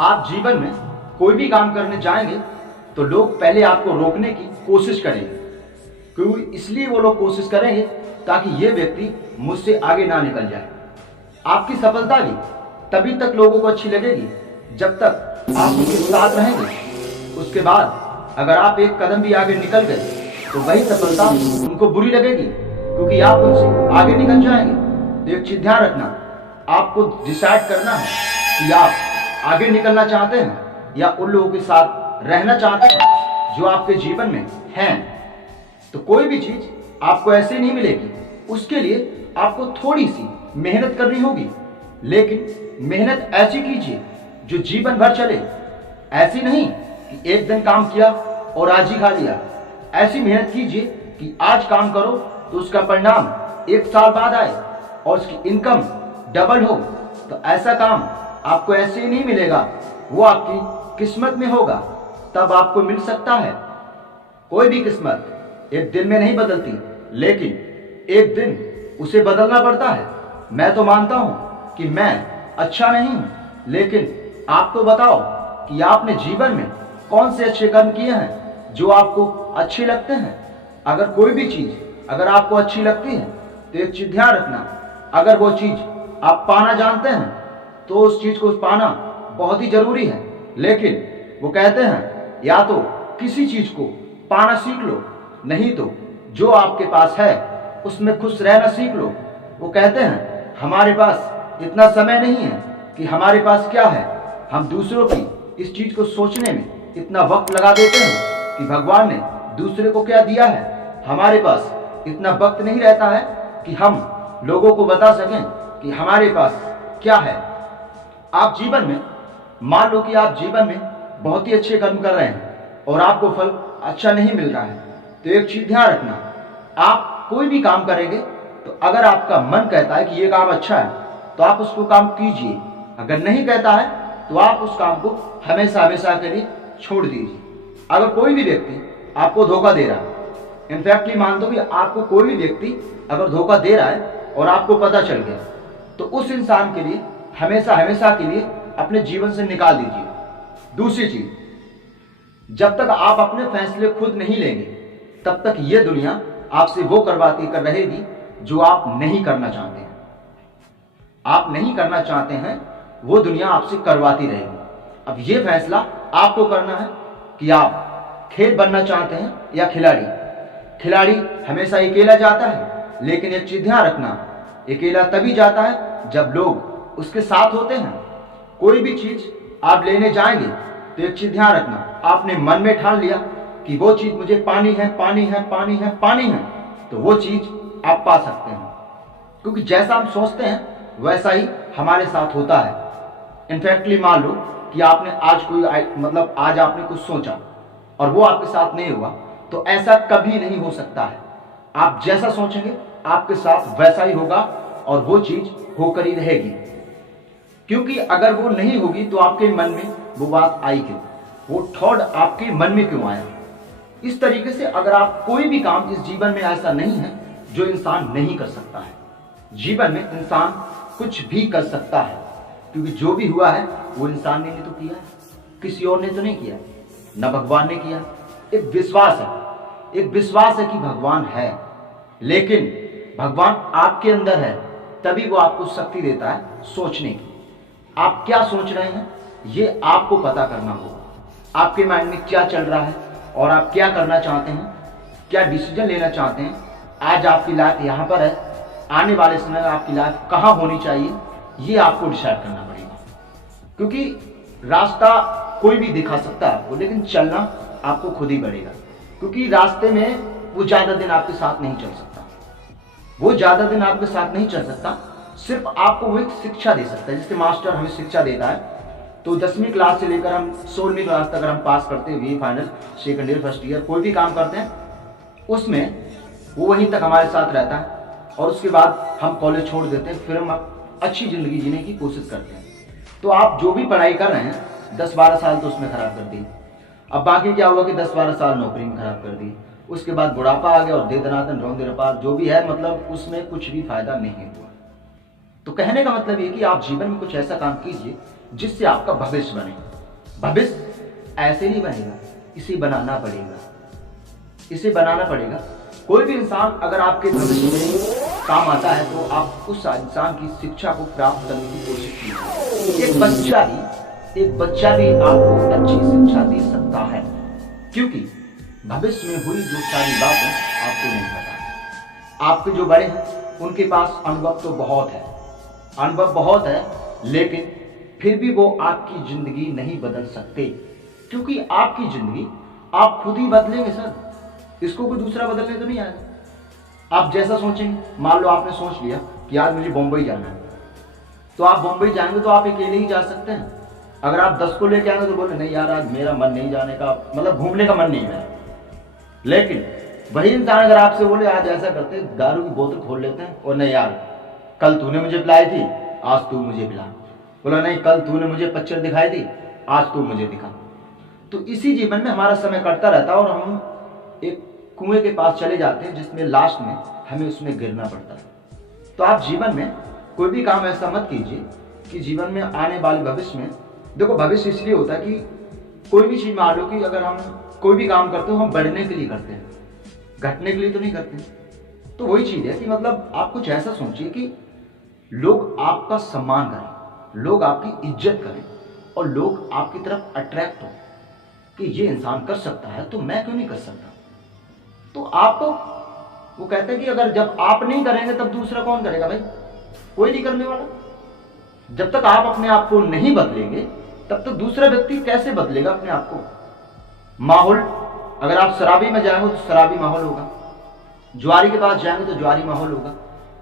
आप जीवन में कोई भी काम करने जाएंगे तो लोग पहले आपको रोकने की कोशिश करेंगे। क्यों? इसलिए वो लोग कोशिश करेंगे ताकि ये व्यक्ति मुझसे आगे ना निकल जाए। आपकी सफलता भी तभी तक लोगों को अच्छी लगेगी जब तक आप उनके साथ रहेंगे। उसके बाद अगर आप एक कदम भी आगे निकल गए तो वही सफलता उनको बुरी लगेगी, क्योंकि आप उनसे आगे निकल जाएंगे। तो एक चीज ध्यान रखना, आपको डिसाइड करना है कि आप आगे निकलना चाहते हैं या उन लोगों के साथ रहना चाहते हैं जो आपके जीवन में हैं। तो कोई भी चीज आपको ऐसे नहीं मिलेगी, उसके लिए आपको थोड़ी सी मेहनत करनी होगी, लेकिन मेहनत ऐसी कीजिए जो जीवन भर चले। ऐसी नहीं कि एक दिन काम किया और आज ही खा लिया। ऐसी मेहनत कीजिए कि आज काम करो तो उसका परिणाम 1 साल बाद आए और उसकी इनकम डबल हो। तो ऐसा काम आपको ऐसे ही नहीं मिलेगा, वो आपकी किस्मत में होगा, तब आपको मिल सकता है। कोई भी किस्मत एक दिन में नहीं बदलती, लेकिन एक दिन उसे बदलना पड़ता है। मैं तो मानता हूं कि मैं अच्छा नहीं हूं, लेकिन आप तो बताओ कि आपने जीवन में कौन से अच्छे कर्म किए हैं जो आपको अच्छे लगते हैं। अगर कोई भी चीज अगर आपको अच्छी लगती है तो एक चीज ध्यान रखना, अगर वो चीज आप पाना जानते हैं तो उस चीज को पाना बहुत ही जरूरी है। लेकिन वो कहते हैं या तो किसी चीज को पाना सीख लो, नहीं तो जो आपके पास है उसमें खुश रहना सीख लो। वो कहते हैं हमारे पास इतना समय नहीं है कि हमारे पास क्या है, हम दूसरों की इस चीज को सोचने में इतना वक्त लगा देते हैं कि भगवान ने दूसरे को क्या दिया है। हमारे पास इतना वक्त नहीं रहता है कि हम लोगों को बता सकें कि हमारे पास क्या है। आप जीवन में मान लो कि आप जीवन में बहुत ही अच्छे कर्म कर रहे हैं और आपको फल अच्छा नहीं मिल रहा है, तो एक चीज ध्यान रखना, आप कोई भी काम करेंगे तो अगर आपका मन कहता है कि ये काम अच्छा है तो आप उसको काम कीजिए। अगर नहीं कहता है तो आप उस काम को हमेशा हमेशा के लिए छोड़ दीजिए। अगर कोई भी व्यक्ति आपको धोखा दे रहा है, इनफैक्टली मान दो कि आपको कोई भी व्यक्ति अगर धोखा दे रहा है और आपको पता चल गया, तो उस इंसान के लिए हमेशा हमेशा के लिए अपने जीवन से निकाल दीजिए। दूसरी चीज, जब तक आप अपने फैसले खुद नहीं लेंगे तब तक ये दुनिया आपसे वो करवाती कर रहेगी जो आप नहीं करना चाहते हैं। आप नहीं करना चाहते हैं वो दुनिया आपसे करवाती रहेगी। अब ये फैसला आपको करना है कि आप खेल बनना चाहते हैं या खिलाड़ी। खिलाड़ी हमेशा अकेला जाता है, लेकिन एक चीज ध्यान रखना, अकेला तभी जाता है जब लोग उसके साथ होते हैं। कोई भी चीज आप लेने जाएंगे तो एक चीज ध्यान रखना, आपने मन में ठान लिया कि वो चीज मुझे पानी है, पानी है, पानी है, पानी है, तो वो चीज आप पा सकते हैं। क्योंकि जैसा हम सोचते हैं वैसा ही हमारे साथ होता है। इनफैक्टली मान लो कि आपने आज आज आपने कुछ सोचा और वो आपके साथ नहीं हुआ, तो ऐसा कभी नहीं हो सकता है। आप जैसा सोचेंगे आपके साथ वैसा ही होगा और वो चीज होकर ही रहेगी। क्योंकि अगर वो नहीं होगी तो आपके मन में वो बात आई क्यों, वो थॉट आपके मन में क्यों आया। इस तरीके से अगर आप कोई भी काम, इस जीवन में ऐसा नहीं है जो इंसान नहीं कर सकता है। जीवन में इंसान कुछ भी कर सकता है, क्योंकि जो भी हुआ है वो इंसान ने तो किया है, किसी और ने तो नहीं किया, न भगवान ने किया। एक विश्वास है कि भगवान है, लेकिन भगवान आपके अंदर है, तभी वो आपको शक्ति देता है सोचने की। आप क्या सोच रहे हैं ये आपको पता करना होगा। आपके माइंड में क्या चल रहा है और आप क्या करना चाहते हैं, क्या डिसीजन लेना चाहते हैं। आज आपकी लाइफ यहाँ पर है, आने वाले समय में आपकी लाइफ कहाँ होनी चाहिए ये आपको डिसाइड करना पड़ेगा। क्योंकि रास्ता कोई भी दिखा सकता है आपको, लेकिन चलना आपको खुद ही पड़ेगा। क्योंकि रास्ते में वो ज्यादा दिन आपके साथ नहीं चल सकता, वो ज्यादा दिन आपके साथ नहीं चल सकता, सिर्फ आपको वो एक शिक्षा दे सकता है। जैसे मास्टर हमें शिक्षा देता है, तो 10वीं क्लास से लेकर हम 16वीं क्लास तक अगर हम पास करते हैं, final, second year, first year, कोई भी काम करते हैं, उसमें वो वहीं तक हमारे साथ रहता है और उसके बाद हम कॉलेज छोड़ देते हैं, फिर हम अच्छी जिंदगी जीने की कोशिश करते हैं। तो आप जो भी पढ़ाई कर रहे हैं 10-12 साल तो उसमें खराब कर दी। अब बाकी क्या हुआ कि 10-12 साल नौकरी में खराब कर दी, उसके बाद बुढ़ापा आ गया और दे दनादन रौंदे रपार जो भी है, मतलब उसमें कुछ भी फायदा नहीं हुआ। तो कहने का मतलब ये कि आप जीवन में कुछ ऐसा काम कीजिए जिससे आपका भविष्य बने। भविष्य ऐसे नहीं बनेगा, इसे बनाना पड़ेगा, इसे बनाना पड़ेगा। कोई भी इंसान अगर आपके भविष्य में काम आता है तो आप उस इंसान की शिक्षा को प्राप्त करने की कोशिश कीजिए। एक बच्चा भी आपको अच्छी शिक्षा दे सकता है, क्योंकि भविष्य में हुई जो सारी बातें आपको नहीं पता। आपके जो बड़े हैं उनके पास अनुभव तो बहुत है, लेकिन फिर भी वो आपकी जिंदगी नहीं बदल सकते, क्योंकि आपकी जिंदगी आप खुद ही बदलेंगे सर, इसको कोई दूसरा बदलने तो नहीं आएगा। आप जैसा सोचेंगे, मान लो आपने सोच लिया कि यार मुझे बम्बई जाना है, तो आप बम्बई जाएंगे तो आप अकेले ही जा सकते हैं। अगर आप 10 को लेके आएंगे तो बोले नहीं यार आज मेरा मन नहीं जाने का, मतलब घूमने का मन नहीं है। लेकिन वही इंसान अगर आपसे बोले आज ऐसा करते हैं दारू की बोतल खोल लेते हैं, और नहीं यार कल तूने मुझे पिलाई थी आज तू मुझे पिला, बोला नहीं कल तूने मुझे पिक्चर दिखाई थी आज तू मुझे दिखा। तो इसी जीवन में हमारा समय कटता रहता है और हम एक कुएं के पास चले जाते हैं जिसमें लास्ट में हमें उसमें गिरना पड़ता है। तो आप जीवन में कोई भी काम ऐसा मत कीजिए कि जीवन में आने वाले भविष्य में, देखो भविष्य इसलिए होता है कि कोई भी चीज मान लो कि अगर हम कोई भी काम करते हो हम बढ़ने के लिए करते हैं, घटने के लिए तो नहीं करते। तो वही चीज है कि मतलब आप कुछ ऐसा सोचिए कि लोग आपका सम्मान करें, लोग आपकी इज्जत करें और लोग आपकी तरफ अट्रैक्ट हो कि ये इंसान कर सकता है तो मैं क्यों नहीं कर सकता। तो आप तो वो कहते हैं कि अगर जब आप नहीं करेंगे तब दूसरा कौन करेगा भाई, कोई नहीं करने वाला। जब तक आप अपने आप को नहीं बदलेंगे तब तक दूसरा व्यक्ति कैसे बदलेगा अपने आप को। माहौल, अगर आप शराबी में जाएंगे तो शराबी माहौल होगा, जुआरी के पास जाएंगे तो जुआरी माहौल होगा,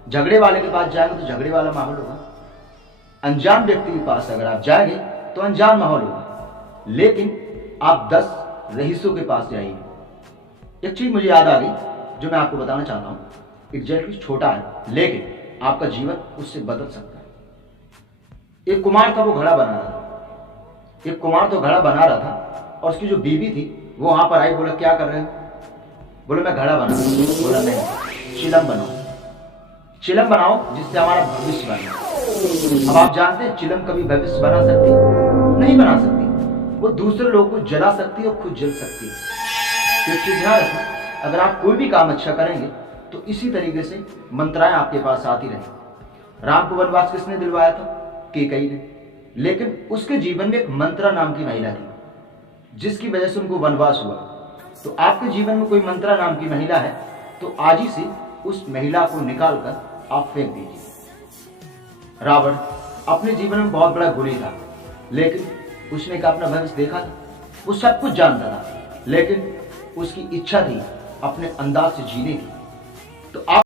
झगड़े वाले के पास जाएंगे तो झगड़े वाला माहौल होगा, अनजान व्यक्ति के पास अगर आप जाएंगे तो अनजान माहौल होगा। लेकिन आप 10 रईसों के पास जाइए। एक चीज मुझे याद आ गई जो मैं आपको बताना चाहता हूँ, एग्जैक्टली छोटा है लेकिन आपका जीवन उससे बदल सकता है। एक कुमार था, वो घड़ा बना रहा था। एक कुमार तो घड़ा बना रहा था और उसकी जो बीवी थी वो वहां पर आई, बोला क्या कर रहे हो, बोले मैं घड़ा बना रहा हूं। बोला नहीं, चिलम बनाओ, चिलम बनाओ जिससे हमारा भविष्य बने। अब आप जानते हैं चिलम कभी भविष्य बना सकती नहीं, बना सकती, वो दूसरे लोगों को जला सकती है और खुद जल सकती है। तो ध्यान रखना, अगर आप कोई भी काम अच्छा करेंगे तो इसी तरीके से मंत्राएं आपके पास आती रहे। राम को वनवास किसने दिलवाया था, कैकेयी ने, लेकिन उसके जीवन में एक मंत्रा नाम की महिला थी जिसकी वजह से उनको वनवास हुआ। तो आपके जीवन में कोई मंत्रा नाम की महिला है तो आज ही से उस महिला को निकालकर आप फेंक दीजिए। रावण अपने जीवन में बहुत बड़ा गुणी था, लेकिन उसने क्या अपना भविष्य देखा था, वो सब कुछ जानता था, लेकिन उसकी इच्छा थी अपने अंदाज से जीने की।